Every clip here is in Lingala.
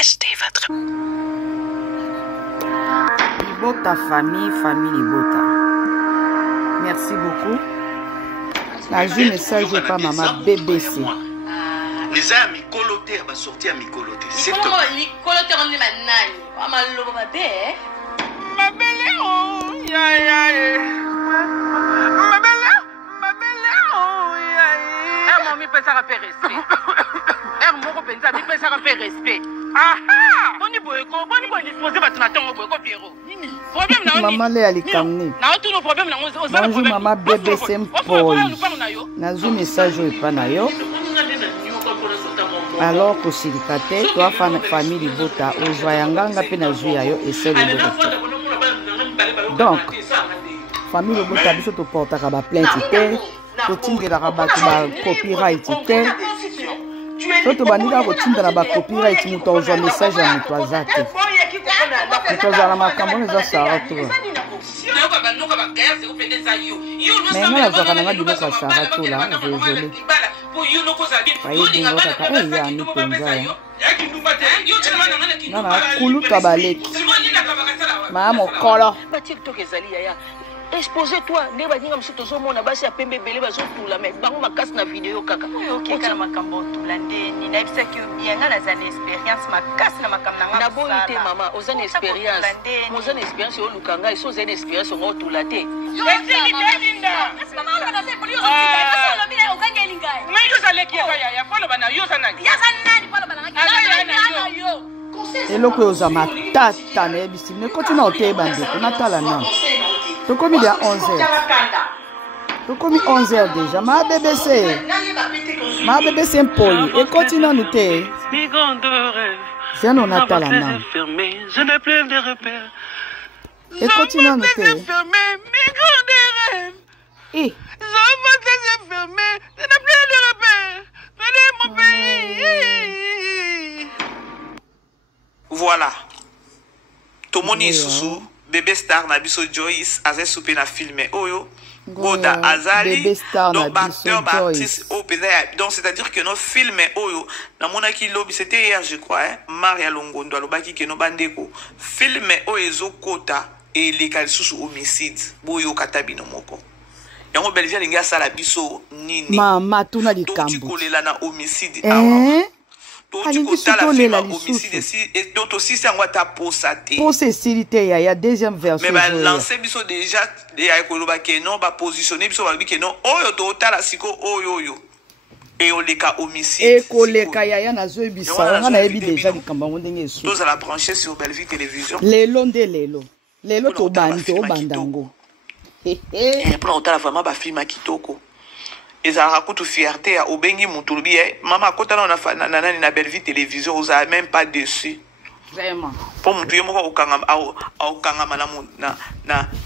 Achetez votre... Libota famille Libota. Merci beaucoup. La jeune message pas maman BBC. Les amis colotés va sortir mi coloté. C'est tout. Mi coloté on est manani. Ama lobo ba be. Ma belle oh ya ya. Ma belle oh ya ya. Mon mi pensa à faire respect. Mon pensa mi pensa à faire respect. Aha. Boni boyeko, boni boy disposer ba tunatongo boyeko Pierrot. Nini? Problème na oni. Maman le alikamni. Na tout nos problèmes na on bonjour maman BBC Paul. Na zo message pas na yo. Alors que si le kate, toi famille Libota, au joyanganga pe na joya yo et c'est le donc famille Libota biso to porta ka ba plainte te, to tindela ka ba copyright te. To bandika ko tindela ba copyright muto ozo message ya muto azate. Muto za la makambo za sara to. Mais nga nazwaka nanga biloko ya sara to la, désolé. Nana kuluka baleki maa mokolo expose-toi ne baninga msuto zomona basi ya pembe bele bazotula mais bango makasi na video kaka OK kana makambo tula ndeni na ibisa ki bien na za experience makasi na makambo nanga na boyi te mama ozana experience ozana experience yo lukanga iso ozana experience ngo tula te yetini belinda mama ona se polio ozika so lobile ozanga elinga mais yo zaleki ya polo bana yo zanani ya zanani polo bana ngaki yo eloko oza matata na yebisi ne continue oteba ndeko natala na tokomi dia 11h tokomi 11h déjà ma BBC mpoli et continue nous te c'est non natala na Je n'ai plus de repères. et continue nous te Et je n'ai plus de repères. Venez mon pays. Voilà. Tomoni Susu, bébé star na biso Joyce, azé soupé na filmé Oyo. Boda Azali, donc acteur, artiste au PDA. Donc c'est-à-dire que nos films Oyo, na mona ki lobby c'était hier je crois, hein, Maria Longondo alobaki ke no bandeko. Film Oyo kota et les cas sous homicide. Boyo katabino moko. Yango Belvia linga sala biso nini. Mama tuna likambo. Tu kolela na homicide. Tu kotala la homicide et donc aussi c'est en ta posate. Possessivité il y a deuxième version. Mais bah lancer biso déjà ya koloba ke non ba positionner biso ba bi ke non oyo to tala siko oyo. Et on les cas homicide. Et koleka ya na zo ebisa nga na ebi déjà likambo ndenge eso. Tous à la brancher sur Bellevue Télévision. Lelo nde lelo. Lelo to bandi o bandango. Et pour on tala vraiment ba film kitoko. Et ça raconte fierté à Obengi Moutoubi. Maman, quand on a fait na Bellevue Télévision, vous n'avez même pas dessus. Vraiment. Pour mon tuer, moi, au Kangama,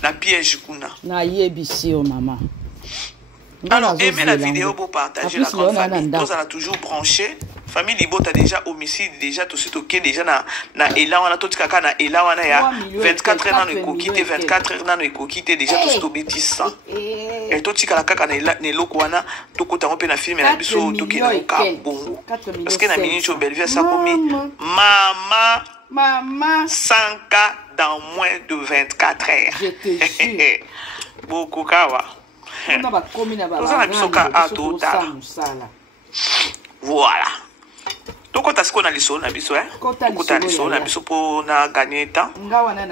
na piège. Na yebisi, oh maman. Alors, aimez la vidéo pour partager la grande famille. Nous allons toujours brancher. Famille Libota déjà homicide, déjà tout de suite ok, déjà na Ela, on a tout kaka na Ela, on a ya 24 heures dans le coquité, 24 heures dans le coquité, déjà tout ce bêtise. Et tout ce kaka na Lokoana, tout côté on peut na film et la biso tout qui est bon. Parce que na minute au Bellevue ça commis maman 100K dans moins de 24 heures. Je te jure. Beaucoup kawa. Voilà. Donc, quand on a les sons, on a les sons pour gagner temps.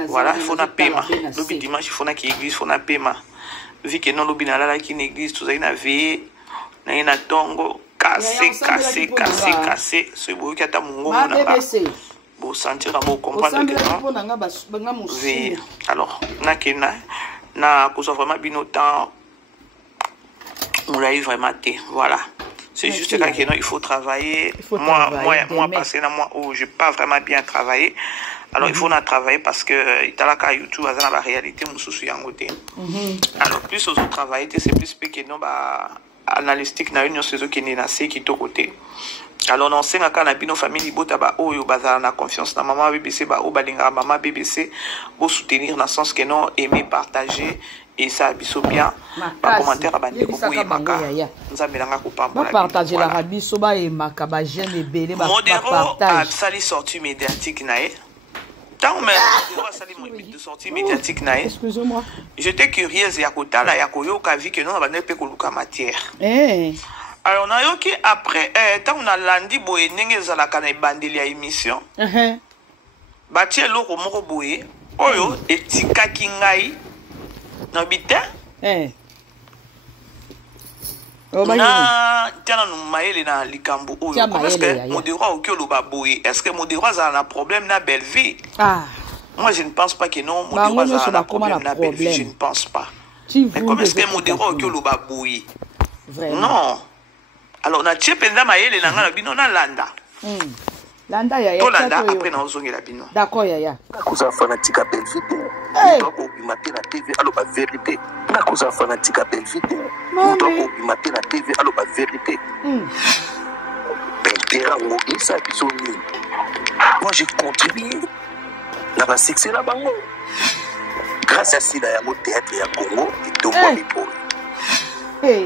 Voilà, il faut na paiement. Le dimanche, il faut na qui église, il faut na paiement. Vu que non, le binala qui église, tout ça, il a veillé, il a tongo, cassé. C'est beau qui a ta mongo. Bon, sentir, bon, comprendre que non. Veillé. Alors, na cause vraiment bien temps. On l'a eu vraiment été. Voilà. C'est juste que non, il faut travailler. Moi, parce que moi, je n'ai pas vraiment bien travaillé. Alors, il faut travailler parce que il y a YouTube, il y a la réalité, alors, plus on travaille, c'est plus que non, analytique, na union, c'est ce qui est nassé, qui est au côté. Alors, on sait que nos familles, ils ont confiance dans maman BBC, maman BBC, pour soutenir dans le sens que non, aimer, partager et ça biso bien ba commentaire ba ndeko boye maka nzambe nanga kopambola ba partager la rabiso ba e maka ba jeune ebele ba Modero a sali sortie médiatique nae tant mais Modero a sali de sortie médiatique nae excusez-moi j'étais curieuse ya kotala ya koyoka vu que non ba nepe koluka matière alors na yoki après tant on a landi boye ndenge ezalaka na ebandeli ya émission batie eloko moko boye oyo etikaki ngai na bite na tiana no mayele na likambo oyo est-ce que Modero aoki oloba boye est-ce que Modero azala na problème na Belleville moi je ne pense pas que non Modero azala na problème na Belleville je ne pense pas mais comment est-ce que Modero aoki oloba boye non alors na tie penza mayele na nga na bino na landa Landa ya to landa après na ozongela bino d'accord ya nakoza fanatique à Belleville ndoko bimate na TV aloba vérité nakoza fanatique à Belleville ndoko bimate na TV aloba vérité berango isa biso ni moi j'ai contribué na ba succès na bango grâce à Sila ya mo théâtre ya Congo et Tombo Mipo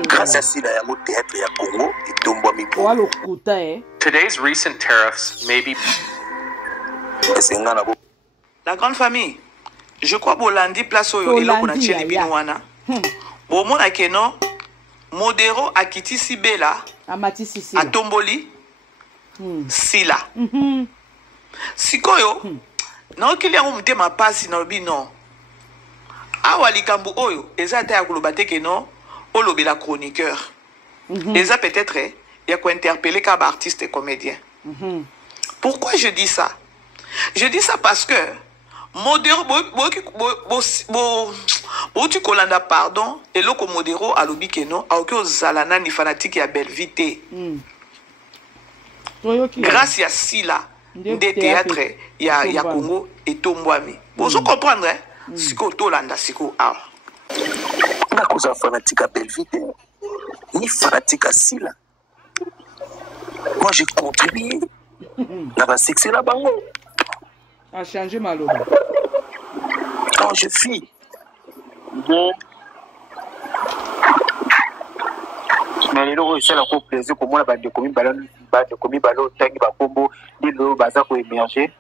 grâce à Sila ya mo théâtre ya Congo et Tombo Mipo Today's recent tariffs may be... La grande famille, je crois Bolandi place oyo eloko na tieli bino wana. Bomona keno Modero akiti Sibela amatisi Sila atomboli Sila. Sikoyo na okili yango mutema pasi na bino. Awa likambo oyo eza ta ya koloba te keno olobela chroniqueur. Eza peut-être il y a quoi interpeller comme artiste et comédien. Pourquoi je dis ça? Je dis ça parce que Modero tu kolanda pardon et loko Modero a lobi keno a aucun zalana ni fanatique ya Belleville. Grâce à Sila des théâtres ya Congo et Tombouami. Vous comprendre siko tolanda siko ah. Na koza fanatique à Belleville ni fanatique à Sila. Moi j'ai contribué na ba succès la bango a changé maloba quand je fuis mais les gens c'est la coup plaisir pour moi ba de komi balo tangi ba kombo dilo baza ko émerger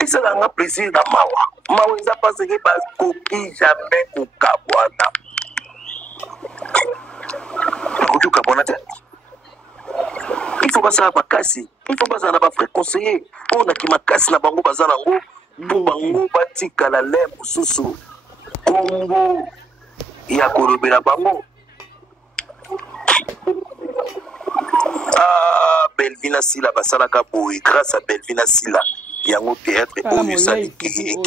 et ça la plaisir na mawa eza parce que ba koki jamais ko kabwana ko kabwana te. Il faut passer à la casse, il faut passer à la frère conseiller. On a qui m'a cassé la bango bazanango, pour bango batika la lèvre sousou. Congo, il y a korobé la bango. Ah, Belvina Sila basala kaboui, grâce à Belvina Sila, il y a un théâtre où il s'est dit.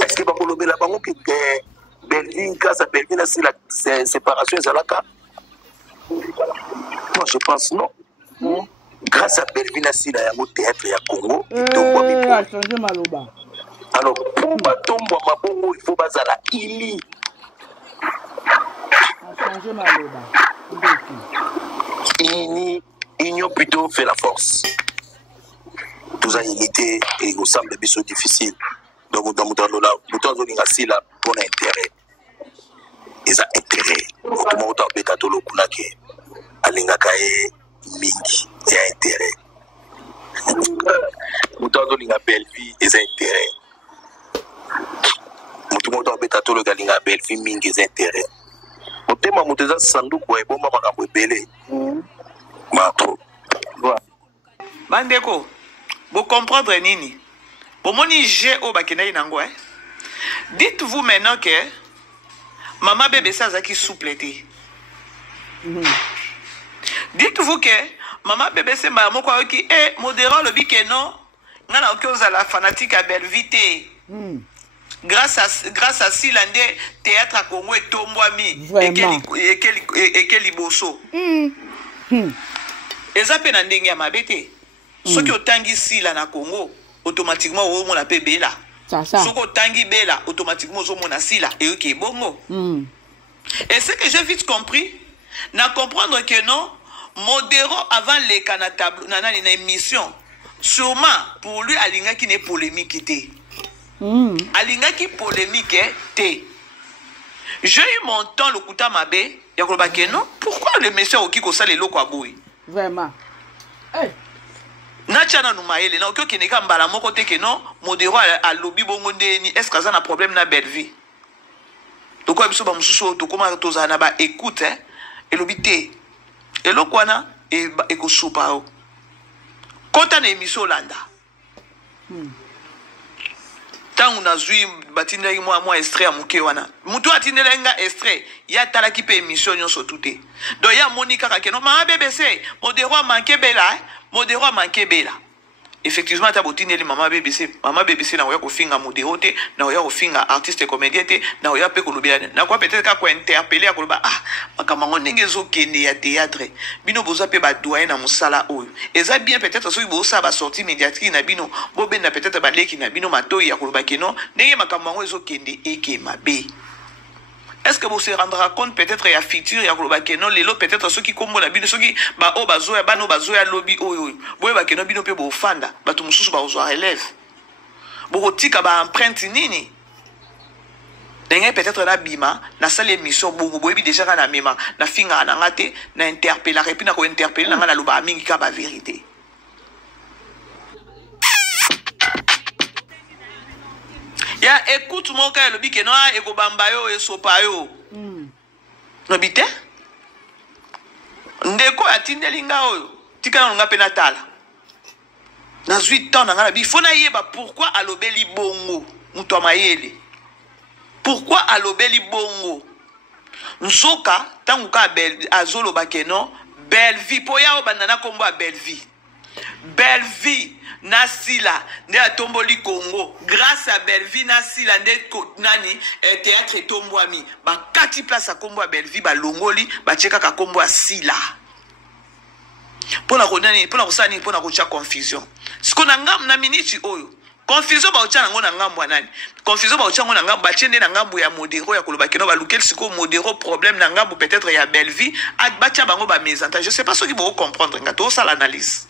Est-ce que va korobé la bango qui Belvina, grâce à Belvina Sila, séparation Zalaka? Moi je pense non. Grâce à Belvina Sila ya mo théâtre ya Congo et Tombo Mipo. Alors pour Tombo Mabongo il faut bazala ili. Union plutôt fait la force. Tous a unité et au semble biso difficile. Donc dans Moutandola, Moutandola Sila bon intérêt. Ils ont intérêt. Tout le monde a bécatolo kunake. Alingakae mingi. Il y a intérêt. Moutandola linga Belleville, ils ont intérêt. Tout le monde a bécatolo galinga Belleville mingi, ils ont intérêt. Mutema muteza sandu kwa eboma makambo ebele. Mato. Bandeko, vous comprendre nini? Bomoni j'ai au bakina inango hein. Dites-vous maintenant que maman bébé ça qui souple. Dites-vous que maman bébé c'est maman quoi qui est modérant le bique non. Nana okoza la fanatique à Belleville. Grâce à Silande théâtre à Congo et Tombouami et Keli Bosso. Et ça peine ndenge ya mabete. Ceux qui ont tangi Sila na Congo automatiquement au mon appelle Bela. Ceux qui ont tangi Bela automatiquement au mon Sila et eux qui est bongo. Et ce que j'ai vite compris, n'a comprendre que non, Modero avant les canatables, nana une émission. Sûrement pour lui alinga qui n'est polémique était. Alingaki polémique te. J'ai eu mon temps le kuta mabe. Yakolba non. Pourquoi le monsieur au kiko sa le loko aboui? Vraiment. Hey. Na tchana nou maele. Na okyo kineka mbala moko te ke non. Modero a lobby bongo ndeni. Est-ce que ça na problème na belle vie? Donc quoi biso ba mususu to koma toza na ba écoute hein. Et lobby te. Et lokwana e ko soupa o. Kota na émission landa. Tant on a zui batinda moi extrait à muke wana. Mutu atindela nga extrait. Ya tala ki pe émission nyonso touté. Donc ya Monica kakeno ma BBC. Modero manqué bela. Modero manqué bela. Effectivement ta botine li mama BBC na oya ko finga modero te, na oya ko finga artiste comédien te, na oya pe ko lobela. Na quoi peut-être ka ko interpeller ko ba makamango ndenge zo kende ya théâtre. Bino boza pe ba doyen na musala oyo. Eza bien peut-être so bo sa ba sortie médiatique na bino, bo ben na peut-être ba leki na bino matoyi ya ko ba keno, ndenge makamango zo kende eke mabe. Est-ce que vous se rendra compte peut-être ya futur ya ko ba keno lelo peut-être ceux qui kombo na bino ceux qui ba o bazoya bano bazoya lobby oyo. Boye ba keno bino pe bo fanda, ba to mususu ba ozo relève. Bo tika ba empreinte nini? Peut-être na bima na salle émission bongo boyebi déjà na mema na finga na ngate na interpeller et puis na ko interpeller na ngana loba mingi ka ba vérité. Ya écoute mon cas lobi ke no e ko bamba yo e sopa yo. No bité? Ndeko atindeli nga oyo tika na nga pe natala. Na 8 ans na ngana bi fona yeba pourquoi alobeli bongo muto amayele. Pourquoi alobeli bongo? Nzoka tangu ka azolo bakeno belle vie poya o bandana kombo a belle vie. Belle vie nasila nde atomboli Congo grâce à belle vie nasila nde nani théâtre etombwami ba kati place a kombo a belle vie ba longoli ba cheka ka kombo a sila. Pona ko nani pona ko sani pona ko cha confusion. Siko na ngam na miniti oyo. Confusion ba ochana ngona ngambo nani? Confusion ba ochana ngona ngambo ba chende na ngambo ya modero ya koloba keno ba lukel siko modero problème na ngambo peut-être ya belle vie at bacha bango ba mésentente. Je sais pas ce qui vont comprendre ngato ça l'analyse.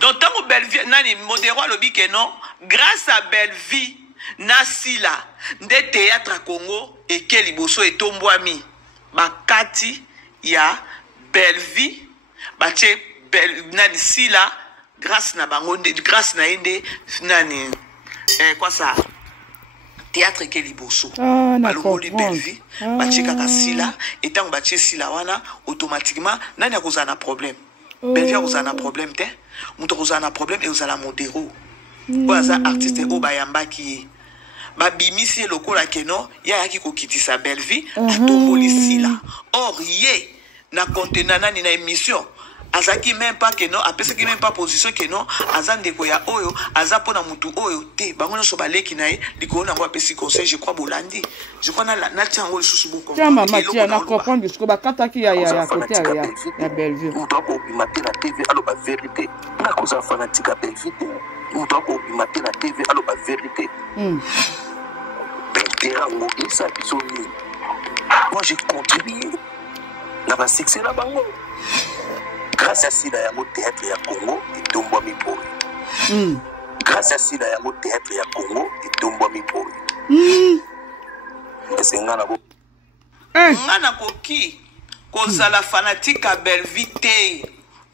Donc tant que belle vie nani modero alobi que non grâce à belle vie nasila nde théâtre à Congo et que liboso etombwami ba kati ya belle vie ba che nani sila grâce na bango grâce na ende nani quoi ça théâtre ke liboso balongoli belle vie bacheka ka sila et tant bache sila wana automatiquement nani akoza na problème belle vie akoza na problème te muto akoza na problème et ozala modero kwa za artiste o bayamba ki babimisi lokola keno ya yaki kokitisa belle vie atomboli sila or ye na contenant nani na émission azaki même pas que non apesa ki même pas position que non azande ko ya oyo azapona mutu oyo te bango so baleki nae likona ngo apesi conseil je crois bolandi je crois na tiango le susu boko tiens maman tiens na comprendre ce que ba kataki ya côté ya belle vie mutu ko bimate na TV alo ba vérité na ko za fanatique à belle vie mutu ko bimate na TV alo ba vérité Beterango et ça bisoni moi j'ai contribué na ba succès la bango grâce à Sila Yango théâtre ya Congo et Tombwa Mipoi. Grâce à Sila Yango théâtre ya Congo et Tombwa Mipoi. C'est ngana bo. Ngana koki kozala fanatique à belle vite.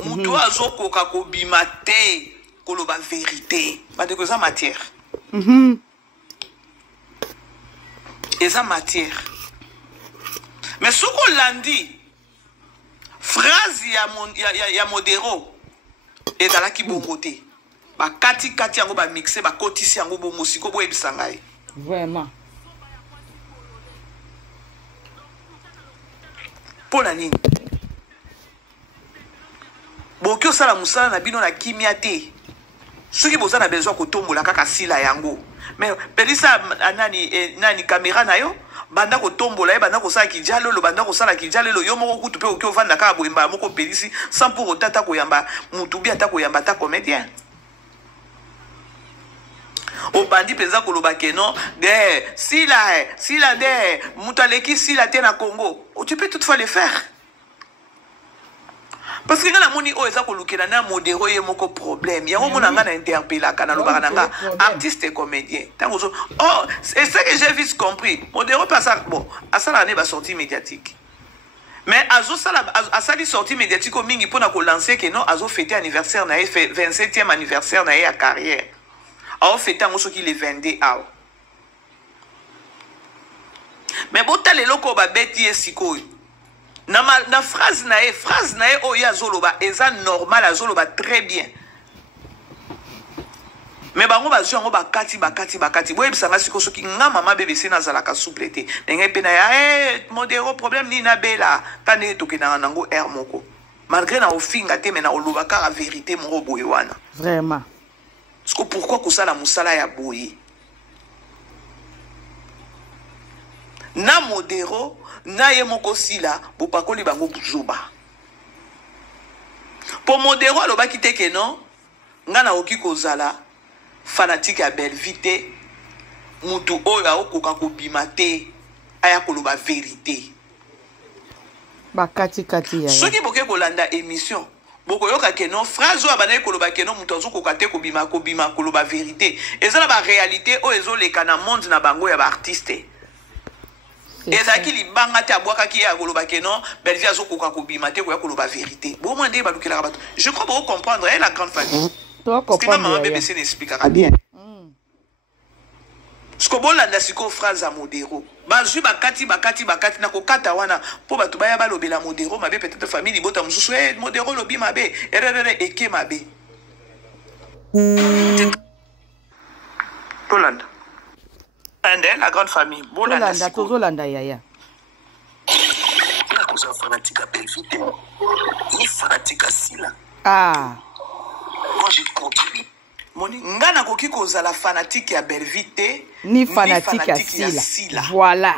Mutu azokoka ko bimate koloba vérité. Ba de koza matière. Eza matière. Mais ce qu'on l'a dit phrase ya modero ezala ki bongo te ba kati yango ba mixer ba kotisi yango bongo siko bo ebisa ngai vraiment pona nini boki osala musala na bino na kimia te soki boza na besoin kotombola kaka sila yango mais pelisa nani caméra na yo banda ko tombola banda ko sala kijalo lo banda ko sala kijalo lo yo moko kutu pe okyo vanda ka boyemba moko pelisi sans pour otata ko yamba mutubi ata ko yamba ta comédien o bandi penza ko loba keno de sila de mutaleki sila te na Congo tu peux toutefois le faire parce que na moni o eza ko lukela na modéro ye moko problème ya ngo na nga na interpella kana lo baranga artiste et comédien tango so oh c'est ça que j'ai vite compris modéro pas ça bon à ça l'année va sortie médiatique mais azo sala asali sortie médiatique au mingi pona ko lancer que non azo fêter anniversaire na 27e anniversaire na ya carrière a fêter ngo so ki le 22 aw mais bota le loko ba beti esikoyo na phrase na e oyo azoloba eza normal azoloba très bien mais bango bazwi yango bakati boyebisanga siko soki nga mama BBC nazalaka souple te ndenge mpe na ya modéro problème nini nabela ta ndenge tokendanga nango air moko malgré na ofinga te me na oloba kaka vérité moko boye wana vraiment parce que pourquoi kosala mosala ya boye na modéro na ye moko sila bopakoli bango buzoba po modéro alobaki te ke non nga na oki kozala fanatique ya Belvite mutu oyo aokoka kobima te aya koloba vérité bakati ya soki boke kolanda émission bokoyoka ke non phrase oyo abandaki koloba ke non mutu azokoka te kobima koloba vérité eza na baréalité oyo ezoleka na monde na bango ya baartiste ezaki libanga te abwakaki ye akoloba ke non Belvite azokoka kobima te koya koloba vérité bomoi nde balukelaka bato je crois boko comprendre la grande famille parce que maman BBC n'expliquera bien ce que bolanda siko phrase à modéro bazwi bakati na kokata wana po bato baya balobela modéro mabe peut-être famille libota mususu modéro lobi mabe erreur eke mabe Bolanda and la grande famille bolanda tozolanda yaya la cause fanatique à Belvite ni fanatique à Sila moi j'ai compris moni ngana koki kozala fanatique ya Belvite ni fanatique ya Sila voilà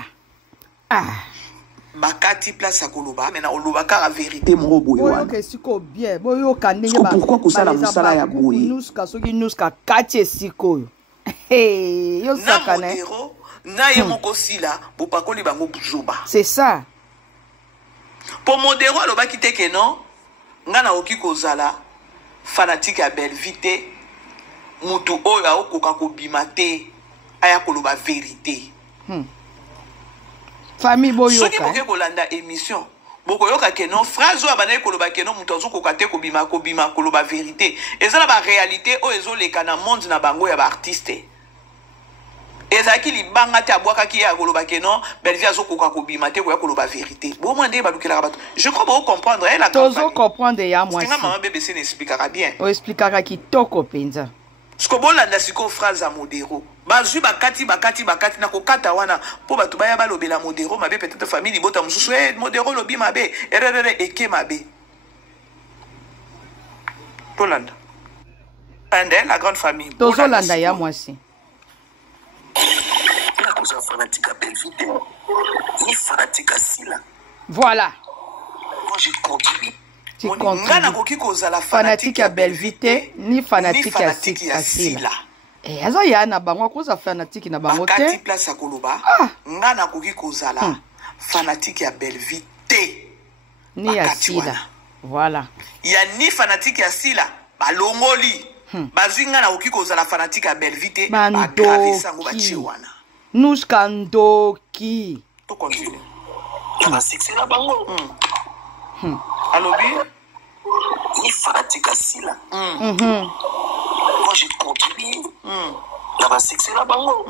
bakati place à koloba mais na oloba ka vérité moko boye wana boyoka siko bien boyoka ndenge pourquoi kosala mosala ya boye nuska soki nuska kati sikoyo yo sakana na ye moko sila bopakoli bango buzoba c'est ça po modéro alobaki te ke non ngana oki kozala fanatique ya Belvite mutu oyo aokoka kobima te aya koloba vérité famille boyoka soki boke kolanda émission bokoyoka ke non phrase oyo abandaki koloba ke non mutu azokoka te kobima koloba vérité eza na baréalité oyo ezoleka na monde na bango ya baartiste ezalaki libanga te abwakaki ye akoloba ke non Belvite azokoka kobima te koya koloba vérité bomoi nde balukelaka bato je crois boko comprendre la tozo comprendre ya mwasi nga mama BBC n'expliquera bien oexplikaka kitoko penza siko bolanda siko phrase à modéro bazwi bakati na kokata wana po bato baya balobela modéro mabe peut-être famille libota mususu modéro lobi mabe erreur eke mabe tolanda and la grande famille tozolanda ya mwasi la cause fanatique à Belvite ni fanatique à Sila voilà moi j'ai compris ngana koki kozala fanatique ya Belvite ni fanatique ya Sila aza ya na bango koza fanatique na bango te bakati place à koloba ngana koki kozala fanatique ya Belvite ni ya Sila voilà ya ni fanatique ya Sila balongoli bazwi ngana koki kozala fanatique ya Belvite bagrave sango batie wana nuska ndoki to continue na succès na bango alobi ni fanatique à Sila moi j'ai contribué na succès na bango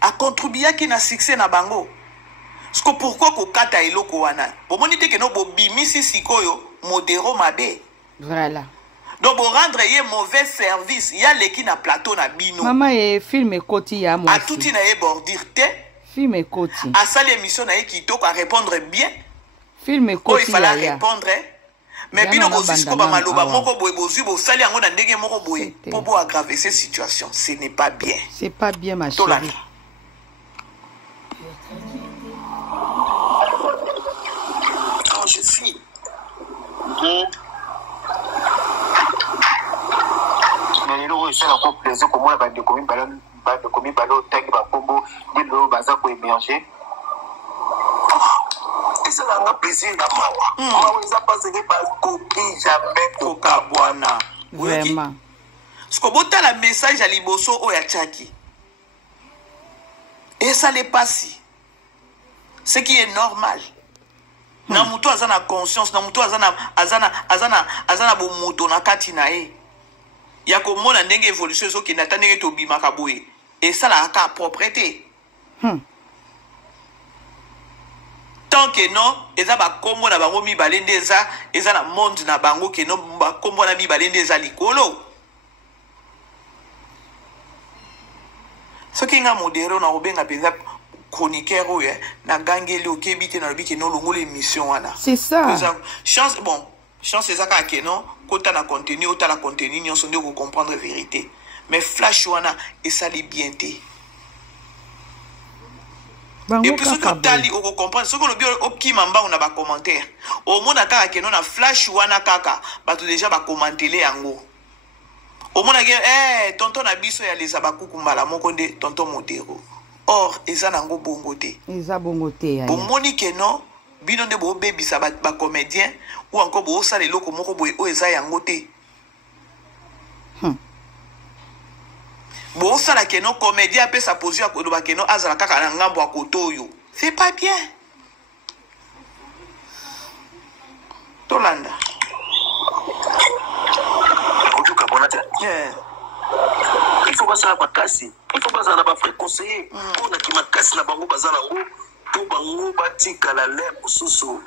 a contribuaki na succès na bango Sko pourquoi kokata eloko wana bomoni te ke no bobimisi sikoyo modéro mabe voilà donc bo rendre ye mauvais service ya leki na plateau na bino mama e film ekoti ya moi atuti na ye bordir te film ekoti asali émission na ye kitoko a répondre bien film ekoti il fallait répondre mais bino bozisiko ba maloba moko boye bozui bosali yango na ndenge moko boye po bo aggraver cette situation ce n'est pas bien ma chérie je suis mais le roi c'est encore plaisir pour moi de commis ballon tank ba combo de l'eau baza ko émerger et ça esalanga plaisir na mawa mawa eza mpasi ke bakoki jamais kokabwana vraiment siko botala message ya liboso oyo atiaki esale pasi ce qui est normal na mutu aza na conscience na mutu aza na bomoto na kati na ye ya komona ndenge évolution ezokende ata ndenge tobimaka boye esalaka ka propreté tant que non eza bakombo na bango mibale nde eza na monde na bango ke no bakombo na mibale nde eza likolo soki nga modere na kobenga mpenza chroniqueur oyo na gangeli okebi te na lobi ke no longola émission wana c'est ça chance bon chance eza kaka ke non kota na contenu otala contenu nyonso nde okocomprendre vérité mais flash wana esali bien te et puis soki otali okocomprendre soki olobi okima mbango na bacommentaire omona kaka ke non na flash wana kaka bato deja bakomantele yango omona ke tonton na biso ya leza bakuku mbala moko nde tonton modero or eza nango bongo te eza bongo te bomoni ke non bino nde boobebisa bacomédien ou encore boosala eloko moko boye oyo eza yango te boosala ke non comédien apesa position ya koloba ke non azala kaka na ngambo ya koto oyo c'est pas bien tolanda otuka bona te il faut basala makasi il faut bazala na bafrais conseiller mpona ki makasi na bango baza nango mpo bango batikala le mosusu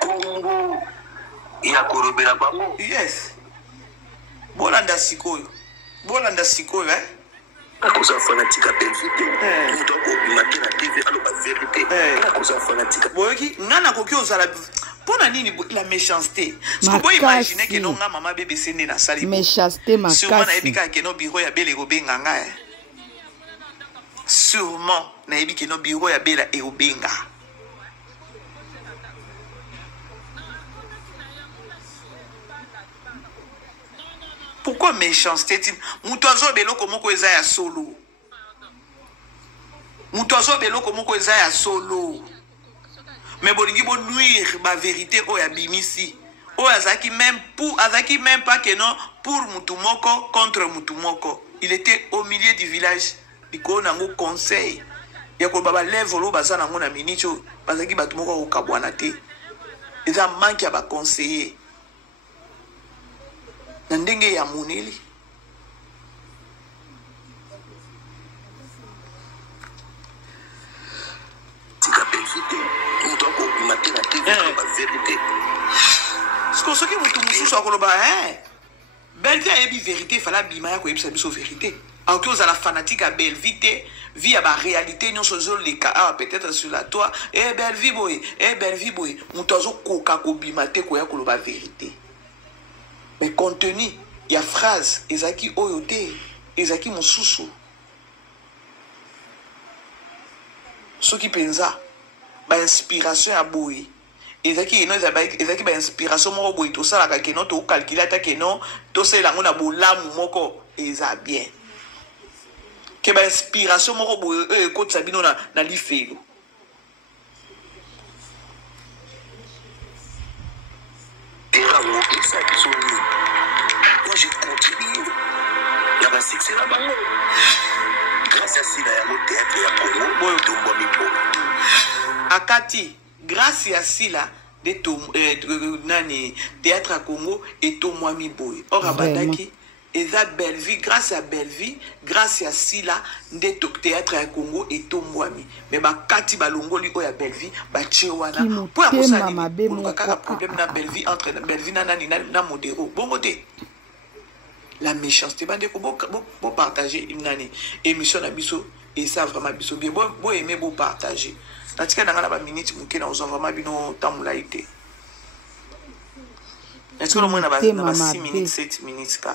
kongo ya kolobela bango yes bolanda sikoyo akoza fanatika belvite moto akobima te na tv aloba vérité akoza fanatika boyoki nga nakoki ozala mpona nini la méchanceté sikobo imagine ke no nga mama BBC nde nasali méchanceté makasi sûrement nayebi kaka ke no biro ya bele ekobenga nga sûrement nayebi ke no biro ya bela ekobenga pourquoi méchanceté mutu azobela eloko moko eza ya solo mais bolingi bonuire bavérité oyo abimisi oyo azalaki même pas que non pour mutu moko contre mutu moko il était au milieu du village likolo nango conseil ya koloba balevre oyo baza nango na miniti oyo bazalaki bato moko akokabwana te eza manke ya baconseiller na ndenge ya moneli tika belvite moto akobima te na tv aloba vérité soki motu mosusu akoloba belvi ayebi vérité fala bima ya koyebisa biso vérité aoki ozala fanatique ya belvi te vi ya baréalité nyonso ezoleka awa peut-être sur la toi belvi boye moto azokoka kobima te koya koloba vérité mais contenu ya phrase ezalaki oyo te ezalaki mosusu soki mpenza bainspiration ya boye ezalaki bainspiration moko boye tosalaka keno tokalkile ata keno tosalela yango na bolamu moko eza bien ke bainspiration moko boye oyo ekotisa bino na lifelo terango eza biso nini moi je continue na basuccès na bango grâce à sila yango théâtre ya congo oyo tombwami boye akati grâce ya sila de nani théâtre ya congo etomwami boye or abandaki eza belvi grâce à belvi grâce à sila nde théâtre ya congo etombwami mais bakati balongoli oyo ya belvi batie wana mpo ya kosala kaka problème na belvi entre belvi na nani na modero bongo te la méchanceté bandeko bo partager nani émission na biso et ça vraiment biso bien bo aimer bo partager natika nanga na ba minute muke na ozo vraiment bino tamula ite est-ce que le monde na ba 6 minutes 7 minutes ka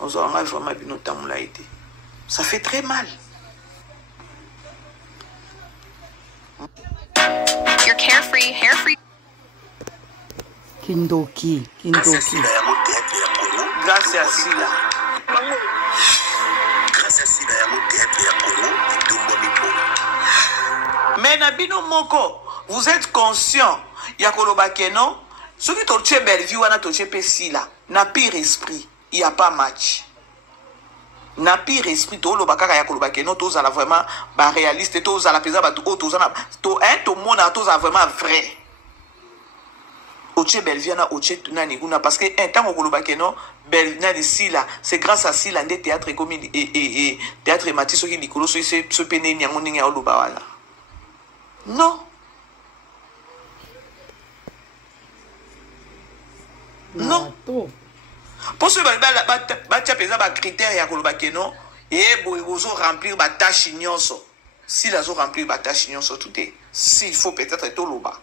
ozo nga vraiment bino tamula ite ça fait très mal. Your hair-free Kindoki grâce à sila mais na bino moko vous êtes conscient ya koloba keno soki totie Bellevue wana totie pe sila na pire esprit il y a pas match na pire esprit to loba kaka ya koloba keno to za la vraiment ba réaliste to za la pesa ba to za na to to mona to za vraiment vrai otie Bellevue na otie nani kuna parce que un temps koloba keno Bellevue sila c'est grâce à sila ndé théâtre comme et théâtre matiso ki likolo so se pene nyango ninga oloba wana non. Non. Pour ce critère ya koloba keno et bozo remplir ba tâche nyonso. Si la zo remplir ba tâche nyonso tout est. S'il faut peut-être to loba.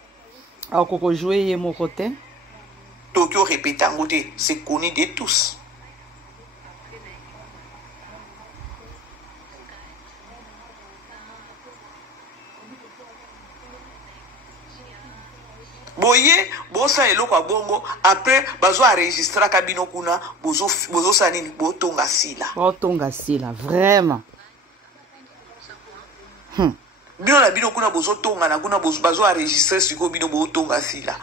A koko jouer ye mon côté. Tokyo répète en côté, c'est connu de tous. Boye bosa eloko bongo après bazo enregistrer kabino kuna bozo sanini botonga sila vraiment bino na bino kuna bozo tonga na kuna bazo enregistrer siko bino botonga sila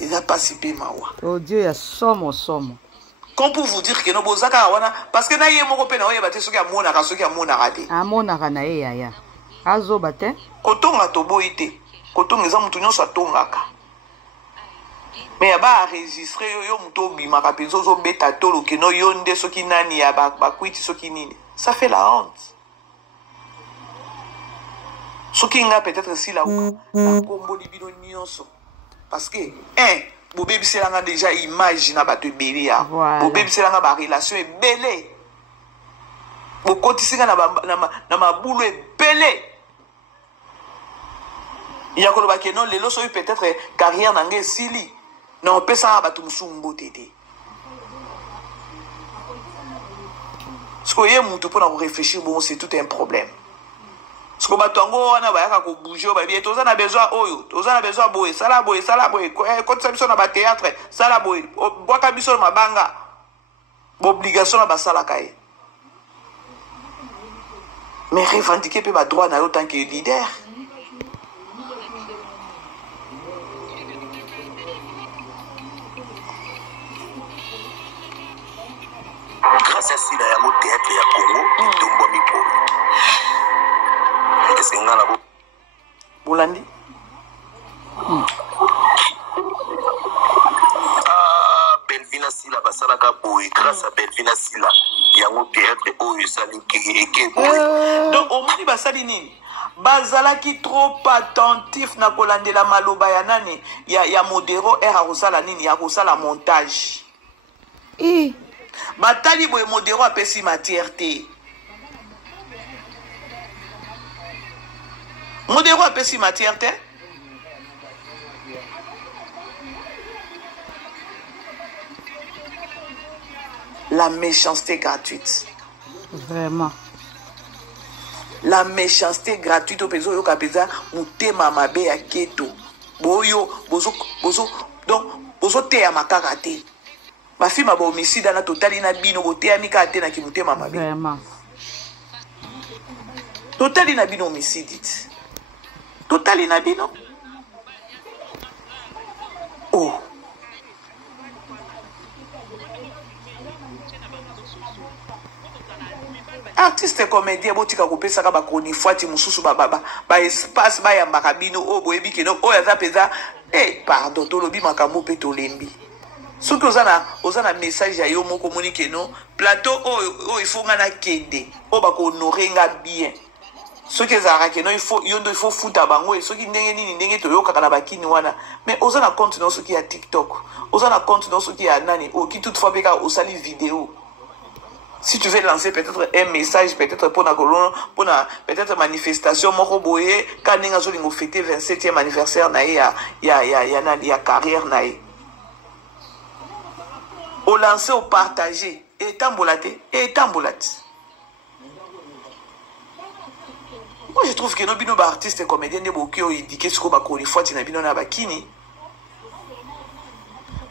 il a pas si peu mawa oh Dieu ya somo comme pour vous dire que no bozaka wana parce que na ye moko pe na oyeba te soki amona ka soki amona rate amona kana ye ya azo bate kotonga to boite kotonga za mutu nyonso atongaka mais ba enregistrer yo mutu obimaka pe zozo beta tolo ke no yo nde soki nani ya bakwiti soki nini ça fait la honte soki nga peut-être si la kombo libino nyonso parce que bo bebiselanga déjà image na bato ebele ya bo bebiselanga ba relation ebele bo kotisinga na mabulu ebele il y a koloba keno lelo so peut-être carrière nangé sili non pesa bato musumbo tété ce que yé mutu pour réfléchir bon c'est tout un problème ce que batongo wana bayaka ko bouger ba bien toza na besoin oyo toza na besoin boy sala boy quand ça biso na ba théâtre sala boy boka biso mabanga obligation na basala kai mais revendiquer pe ba droit na yo tant que leader. Grâce à ça, il y a un théâtre à Congo, il tombe à mi-polo. Et c'est un gars Bolandi. Bellevue Sila, Basaraka Boy, grâce à Bellevue Sila, il y a un théâtre où il s'allie qui donc, au moins, Basalini. Bazalaki trop attentif na kolandela maloba ya nani ya modero era kosala nini ya kosala montage. Batali boye modero apesi matière te. Modero apesi matière te. La méchanceté gratuite. Vraiment. La méchanceté gratuite au péso yo kapeza mutema mabe ya keto. Boyo bozo donc bozo te ya makaka te. Ma fille m'a homicide na totali na bino bote ya mika te na kimutema mabe. Vraiment. Totali na bino homicide. Totali na bino. Oh. Artiste comédien botika kopesa ka ba koni fwati mususu ba espace ba ya makabino o boyebi ke no o ya zapeza pardon to lobi makambo pe to lembi soki ozana message ya yo moko communique no plateau o il faut ngana kende o ba ko honorer nga bien soki ezara ke no il faut futa bango soki ndenge to yoka kana bakini wana mais ozana compte no soki ya TikTok ozana compte no soki ya nani o ki toutefois beka osali vidéo. Si tu veux lancer peut-être un message, peut-être pour la peut-être manifestation, Moroboye, quand nous avons fêté 27e anniversaire, il y a carrière. Au lancer, au partager, et tambolaté. Moi, je trouve que nos bino artistes et comédiens ne sont pas indiqués ce qu'on va faire une fois, tu n'as pas na bakini.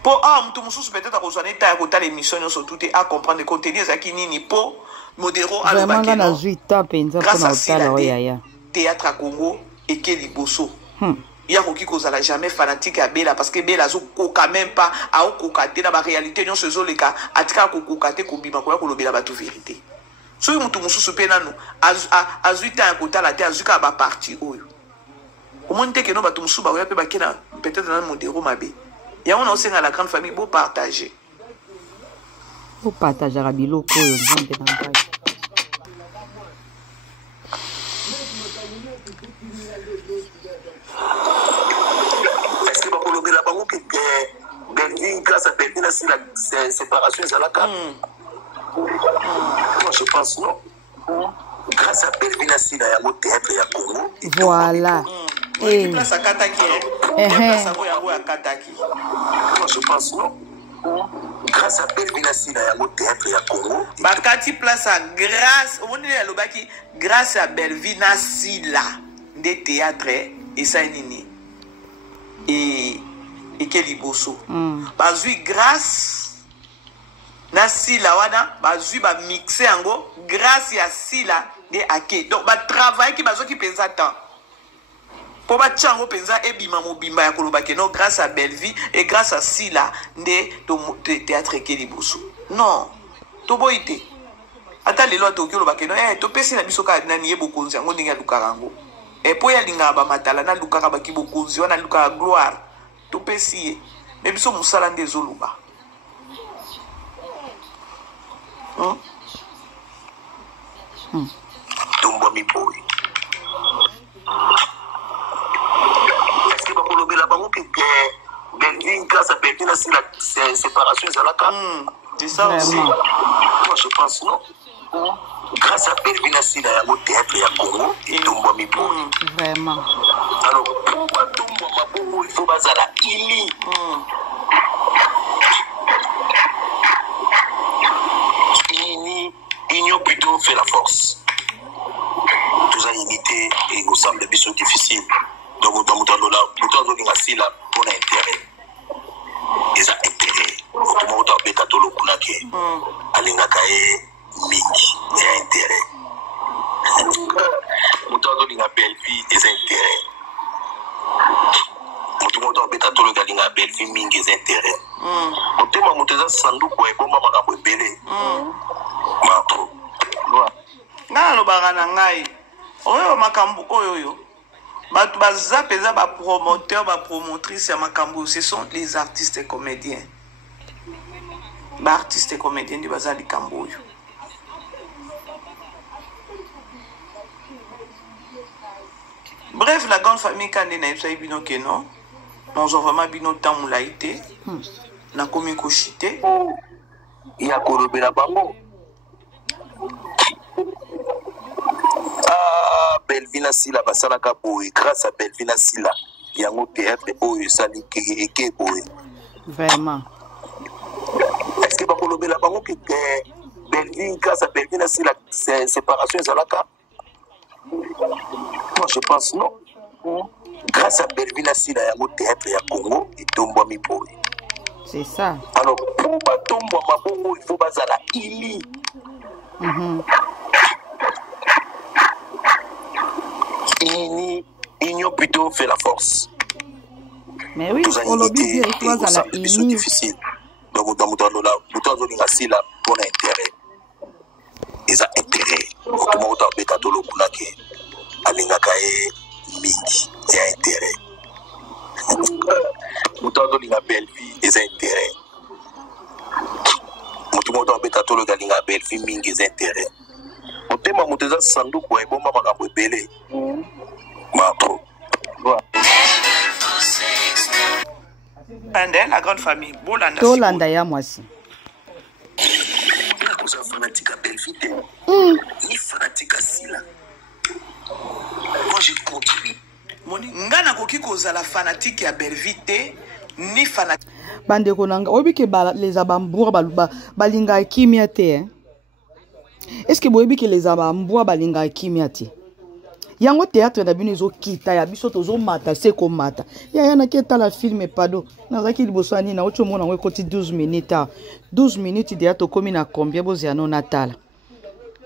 Pour tout mususu peut-être à l'état à l'émission nous tout à comprendre le contenu zaki nini po modéro vraiment na zuita penza grâce à ça théâtre à Congo et Keli Bosso ya koki kozala jamais fanatique ya Bella parce que Bella azokoka même pas aokoka te na baréalité nyonso ezoleka atika kokoka te kobima koya kolobela bato vérité soki mutu mosusu mpe nanu azwi ntan ya kotala te azwi kaka baparti oyo omoni te keno bato mosusu bakoya mpe bakena peut-être na modero mabe yango na osenga la grande famille bopartage bopartageaka biloko oyo nzambe na ngai. Grâce à Belvin, si la séparation est à la carte. Moi, je pense non. Grâce à Belvin, si la théâtre et à Congo. Voilà. Et place à Kataki. Place à Kataki. Moi, je pense non. Grâce à Belvin, si la théâtre et à Congo. Bakati place à grâce. On est à l'obaki. Grâce à Belvin, si la des théâtres et ça nini. Et quel bosso. Bazui grâce na sila wana bazui ba mixer ango grâce ya sila de ake. Donc ba travail qui bazo qui pensa tant. Pour ba tchango pensa e bima mobimba ya koloba ke non grâce à Belleville et grâce à sila de théâtre quel bosso. Non. To boité. Ata lelo atokyo loba ke non to pesi na biso ka na niye bokonzi yango ndinga lukarango. Et po ya linga ba matala na lukaka ba ki bokonzi wana luka gloire. Tout pesier mais biso musala nde zoluba Tumbo mi boy est-ce que bakolobela bango que Belvin grâce à Belvin si la séparation est à la carte c'est ça aussi moi je pense non grâce à Belvin si la théâtre et à Congo et Tumbo mi boy vraiment alors pourquoi Tumbo ma boy il faut bazala ili L'union plutôt fait la force. Tous à unité et au semble des choses difficiles. Donc, dans mon temps, là, nous avons une là pour l'intérêt. Ils ont intérêt. Tout le monde a fait tout le monde. Alingakae, Mingi, il y a intérêt. Nous avons une belle vie, des intérêts. Tout le monde a fait tout le monde, belle vie, Mingi, des intérêts. Au thème, nous avons sans doute quoi, bon, maman a belé. nga lobaka na ngai oyo makambo oyo bato baza peza ba promoteur ba promotrice ya makambo ce sont les artistes et comédiens ba artistes et comédiens nde baza likambo oyo bref la grande famille kande na yebisa bino ke non nozwa vraiment bino ntango molai te nakomi koshite ya kolobela bango Belvina Sila basalaka boye grâce à Belvina Sila yango théâtre oyo sali eke boye vraiment est-ce que bakolobela bango que Belvin grâce à Belvina Sila séparation ezalaka moi je pense non grâce à Belvina Sila yango théâtre ya Congo etombwami boye c'est ça alors pour batombwama bongo il faut bazala ili Union plutôt fait la force. Mais oui, on l'a dit, il faut la union difficile. Donc, dans mon temps, là, nous avons une pour l'intérêt. Ils ont intérêt. Tout le monde a fait tout le monde. Alingakae, Mingi, il y a intérêt. Nous avons une belle vie, ils ont intérêt. Tout le monde a fait tout le monde. Belle vie, Mingi, ils ont intérêt. Au thème, nous avons sans doute quoi, bon, maman a belé. La grande famille, Tolanda ya mwasi. Fanatique à Belvite, ni fanatique à Sila. Moi je continue. Ngana koki kozala fanatique ya Belvite, ni fanatique. Bande konanga, obi ke les abambour balinga kimia te. Est-ce que boyebi que les abambour balinga kimia te? Yango théâtre na bino zo kita ya biso tozo mata se ko mata ya yana keta la film pado nazaki libosani na ocho mona ngekoti 12 minutes 12 minutes de ato komi na combien bozi no natala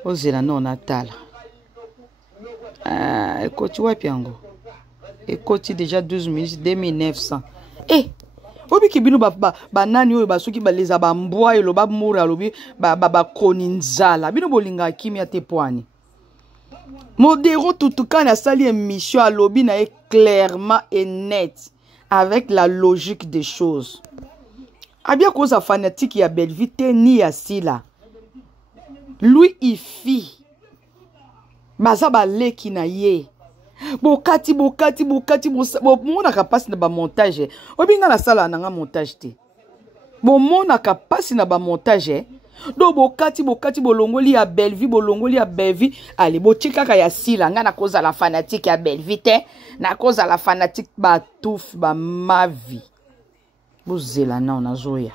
ozela no natala ekoti wapi yango ekoti déjà 12 minutes 2900 eh obi kibino ba nani oyo basuki baleza ba mbwa elo ba mura lobi ba koni nzala bino bolinga kimia te poani modéro tutuka na sali émission à lobby na clairement et net avec la logique des choses abia koza fanatique ya Belleville ni ya sila lui ifi baza baleki na ye bokati mona kapasi na ba montage obinga na sala na nga montage te mona kapasi na ba montage do bokati bolongoli ya Belleville ali bochikaka ya sila nga na koza la fanatique ya Belleville te na koza la fanatique ba touf ba mavi bozela na zoya